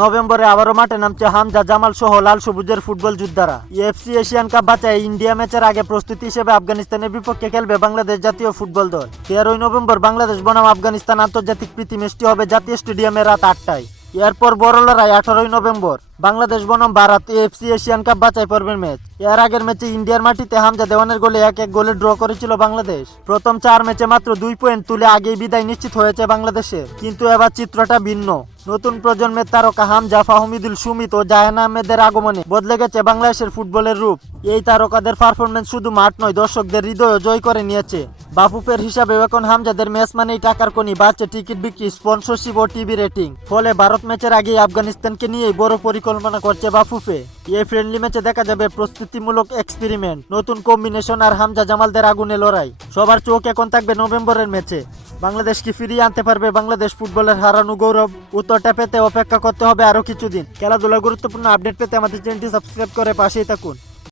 নভেম্বরে আবারও মাঠে নামছে হামজা জামাল সহ লাল সবুজের ফুটবল যোদ্ধারা। এফসি এশিয়ান কাপ বাঁচায় ইন্ডিয়া ম্যাচের আগে প্রস্তুতি হিসেবে আফগানিস্তানের বিপক্ষে খেলবে বাংলাদেশ জাতীয় ফুটবল দল। তেরোই নভেম্বর বাংলাদেশ বনাম আফগানিস্তান আন্তর্জাতিক প্রীতি ম্যাচটি হবে জাতীয় স্টেডিয়ামে রাত আটটায়। এরপর বড় লড়াই আঠারোই নভেম্বর। বাংলাদেশ বনাম ভারত এফসি এশিয়ান কাপ বাঁচায় পর্বের ম্যাচ। এর আগের ম্যাচে ইন্ডিয়ার মাটিতে হামজা দেওয়ানের গোলে এক এক গোলে ড্র করেছিল বাংলাদেশ। প্রথম চার ম্যাচে মাত্র দুই পয়েন্ট তুলে আগেই বিদায় নিশ্চিত হয়েছে বাংলাদেশের। কিন্তু এবার চিত্রটা ভিন্ন। নতুন প্রজন্মের তারকা হামজা, ফাহমিদুল, সুমিত ও জাহান আহমেদের আগমনে বদলে গেছে বাংলাদেশের ফুটবলের রূপ। এই তারকাদের পারফরমেন্স শুধু মাঠ নয়, দর্শকদের হৃদয়ও জয় করে নিয়েছে। বাফুপের হিসাবে এখন হামজাদের ম্যাচ মানেই টাকার কোনি বাড়ছে টিকিট বিক্রি স্পন্সরশিপ ও টিভি রেটিং ফলে ভারত ম্যাচের আগেই আফগানিস্তানকে নিয়েই বড় পরিকল্পনা করছে বাফুফে। এই ফ্রেন্ডলি ম্যাচে দেখা যাবে প্রস্তুতিমূলক এক্সপেরিমেন্ট নতুন কম্বিনেশন আর হামজা জামালদের আগুনে লড়াই। সবার চোখ এখন থাকবে নভেম্বরের ম্যাচে বাংলাদেশ কি ফিরিয়ে আনতে পারবে বাংলাদেশ ফুটবলের হারানো গৌরব? উত্তরটা পেতে অপেক্ষা করতে হবে আরও কিছুদিন। খেলাধুলা গুরুত্বপূর্ণ আপডেট পেতে আমাদের চ্যানেলটি সাবস্ক্রাইব করে পাশেই থাকুন।